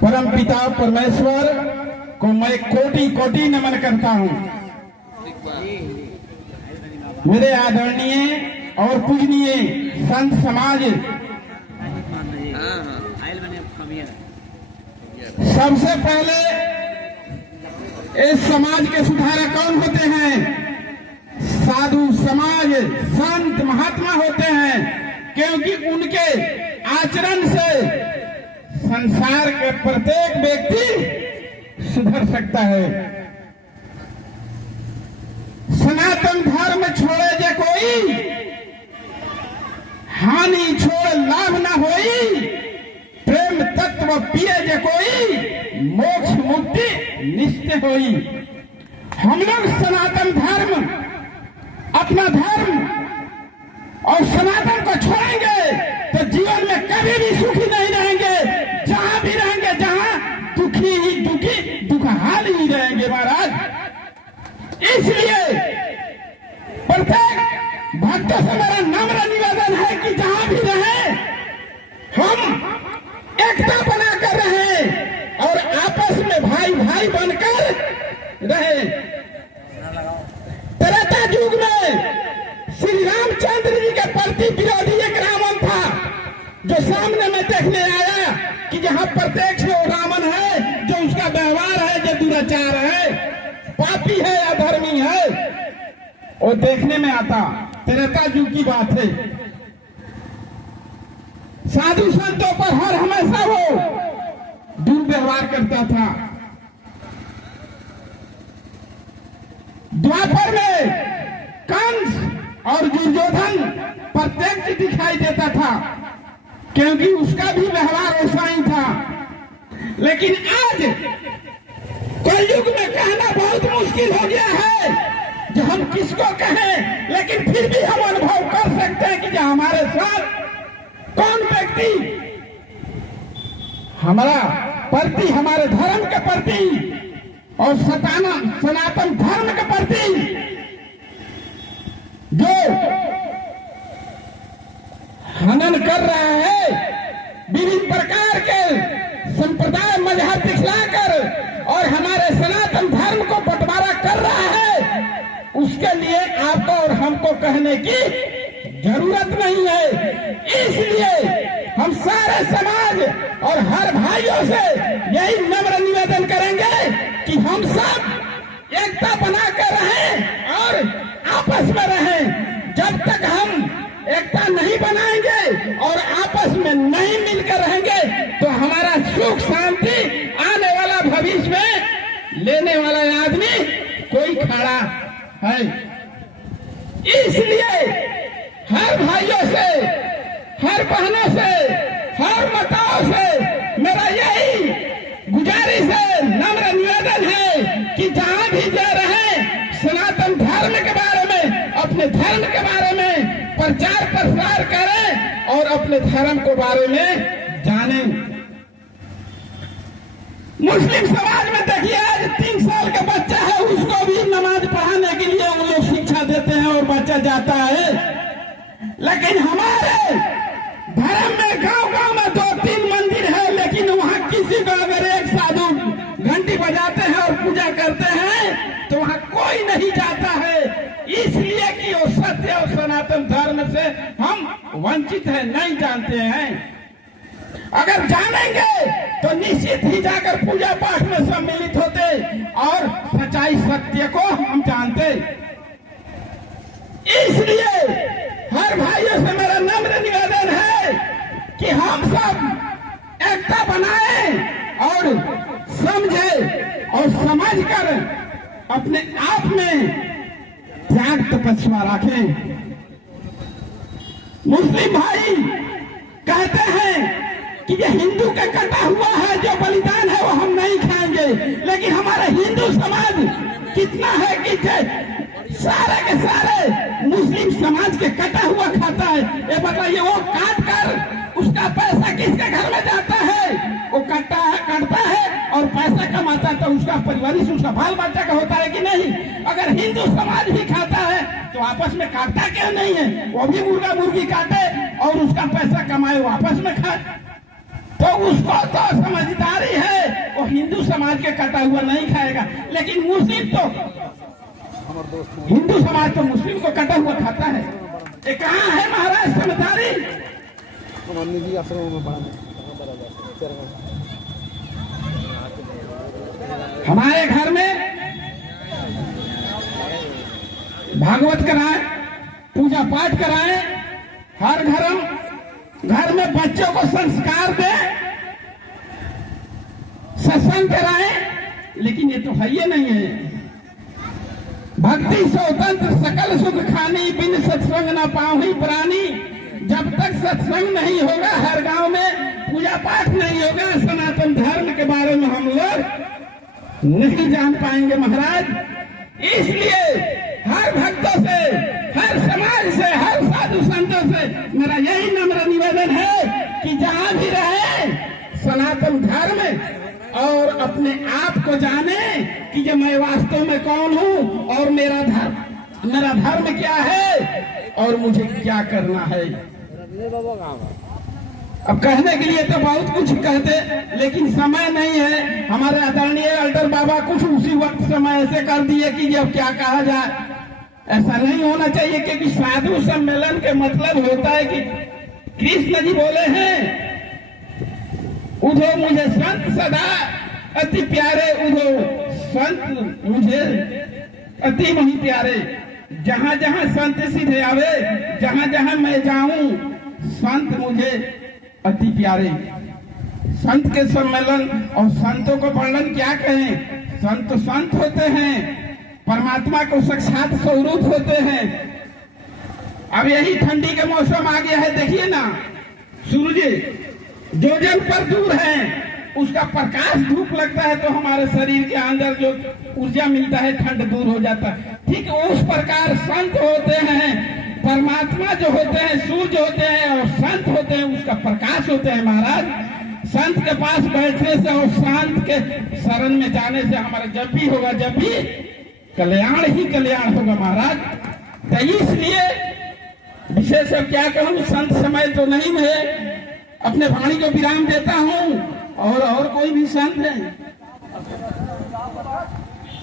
परम पिता परमेश्वर को मैं कोटि कोटि नमन करता हूँ। मेरे आदरणीय और पूजनीय संत समाज, सबसे पहले इस समाज के सुधारक कौन होते हैं? साधु समाज, संत महात्मा होते हैं, क्योंकि उनके आचरण से संसार के प्रत्येक व्यक्ति सुधर सकता है। सनातन धर्म छोड़े जे कोई, हानि छोड़ लाभ न होई, प्रेम तत्व पिए जे कोई, मोक्ष मुक्ति निश्चय होई। हम लोग सनातन धर्म, अपना धर्म और सनातन को छोड़ेंगे तो जीवन में कभी भी सुखी नहीं रहेंगे। जहां भी रहेंगे, जहां दुखी ही दुखी, दुखहाल ही रहेंगे महाराज। इसलिए प्रत्येक भक्तों से मेरा नम्र निवेदन है कि जहां भी रहे हम एकता बनाकर रहे और आपस में भाई भाई बनकर रहे। त्रेता युग में श्री रामचंद्र जी के प्रति विरोधी एक रावण था, जो सामने में देखने आया कि जहां प्रत्यक्ष वो रावण है, जो उसका व्यवहार है, जो दुराचार है, पापी है, अधर्मी है, वो देखने में आता। त्रेता युग की बात है। साधु संतों पर हर हमेशा वो दुर्व्यवहार करता था। द्वापर में कंस और दुर्योधन प्रत्यक्ष दिखाई देता था, क्योंकि उसका भी व्यवहार ऐसा ही था। लेकिन आज कलयुग में कहना बहुत मुश्किल हो गया है जो हम किसको कहें, लेकिन फिर भी हम अनुभव कर सकते हैं कि जो हमारे साथ कौन व्यक्ति हमारा प्रति, हमारे धर्म के प्रति और सनातन धर्म के प्रति जो हनन कर रहा है, विभिन्न प्रकार के संप्रदाय मजहब दिखलाकर और हमारे सनातन धर्म को बंटवारा कर रहा है, उसके लिए आपको और हमको कहने की जरूरत नहीं है। इसलिए हम सारे समाज और हर भाइयों से यही नम्र निवेदन करेंगे कि हम सब एकता बनाकर रहें और आपस में रहें। जब तक हम एकता नहीं बनाएंगे और आपस में नहीं मिलकर रहेंगे तो हमारा सुख शांति आने वाला भविष्य में लेने वाला आदमी कोई खड़ा है। इसलिए हर भाइयों से, हर बहनों से, हर माताओं से मेरा यही गुजारिश है, नम्र निवेदन है कि जहां भी जा रहे सनातन धर्म के बारे में, अपने धर्म के बारे में प्रचार प्रसार करें और अपने धर्म के बारे में जानें। मुस्लिम समाज में देखिए, आज 3 साल का बच्चा है, उसको भी नमाज पढ़ाने के लिए वो लोग शिक्षा देते हैं और बच्चा जाता है। लेकिन हमारे धर्म में गांव-गांव में 2-3 मंदिर है, लेकिन वहां किसी को अगर एक साधु घंटी बजाते हैं और पूजा करते हैं तो वहां कोई नहीं जाता है। इसलिए कि वो सत्य और सनातन धर्म से हम वंचित हैं, नहीं जानते हैं। अगर जानेंगे तो निश्चित ही जाकर पूजा पाठ में सम्मिलित होते और सच्चाई सत्य को हम जानते। इसलिए हर भाइयों से मेरा नम्र निवेदन है कि हम सब एकता बनाएं और समझें और समझकर अपने आप में त्याग तपस्या रखें। मुस्लिम भाई कहते हैं कि ये हिंदू का कटा हुआ है जो बलिदान है वो हम नहीं खाएंगे, लेकिन हमारा हिंदू समाज कितना है कि सारे के सारे मुस्लिम समाज के कटा हुआ खाता है। ये बताइए, वो काट कर उसका पैसा किसके घर में जाता है? वो काटता है और पैसा कमाता तो उसका परिवारिक, उसका बाल बच्चा का होता है कि नहीं? अगर हिंदू समाज भी खाता है तो आपस में काटता क्यों नहीं है? वो भी मुर्गा मुर्गी काटे और उसका पैसा कमाए, वो आपस में खाए। तो उसको तो समझदारी है, वो हिंदू समाज के कटा हुआ नहीं खाएगा, लेकिन मुस्लिम तो हिंदू समाज तो मुस्लिम को कटा हुआ खाता है। ये कहाँ है महाराज समझदारी? हमारे घर में भागवत कराएं, पूजा पाठ कराएं, हर घर में बच्चों को संस्कार दें, सत्संग कराएं, लेकिन ये तो है ही नहीं है। भक्ति स्वतंत्र सकल सुख खानी, बिन सत्संग न पाहुँ प्राणी। जब तक सत्संग नहीं होगा, हर गांव में पूजा पाठ नहीं होगा, सनातन धर्म के बारे में हम लोग नहीं जान पाएंगे महाराज। इसलिए हर भक्तों से, हर समाज से, हर साधु संतों से मेरा यही नम्र निवेदन है कि जहां भी रहे सनातन धर्म और अपने आप को जाने कि ये मैं वास्तव में कौन हूं और मेरा धर्म क्या है और मुझे क्या करना है। अब कहने के लिए तो बहुत कुछ कहते, लेकिन समय नहीं है। हमारे आदरणीय अल्टर बाबा कुछ उसी वक्त समय ऐसे कर दिए कि अब क्या कहा जाए। ऐसा नहीं होना चाहिए, क्योंकि साधु सम्मेलन के मतलब होता है कि कृष्ण जी बोले हैं, उधो मुझे संत सदा अति प्यारे, उधो संत मुझे अति मही प्यारे। जहां जहां संत सीधे आवे, जहां जहां मैं जाऊं, संत मुझे अति प्यारे। संत के सम्मेलन और संतों को वर्णन क्या कहें? संत होते हैं, परमात्मा को साक्षात स्वरूप होते हैं। अब यही ठंडी के मौसम आ गया है, देखिए ना, सूरज जो जन पर दूर है उसका प्रकाश धूप लगता है तो हमारे शरीर के अंदर जो ऊर्जा मिलता है, ठंड दूर हो जाता है। ठीक उस प्रकार संत होते हैं, परमात्मा जो होते हैं सूर्य होते हैं, और संत होते हैं उसका प्रकाश होते हैं महाराज। संत के पास बैठने से और संत के शरण में जाने से हमारा जब भी कल्याण ही कल्याण होगा महाराज। तो इसलिए विशेष क्या कहूँ, संत समय तो नहीं है, अपने वाणी को विराम देता हूँ। और कोई भी संत है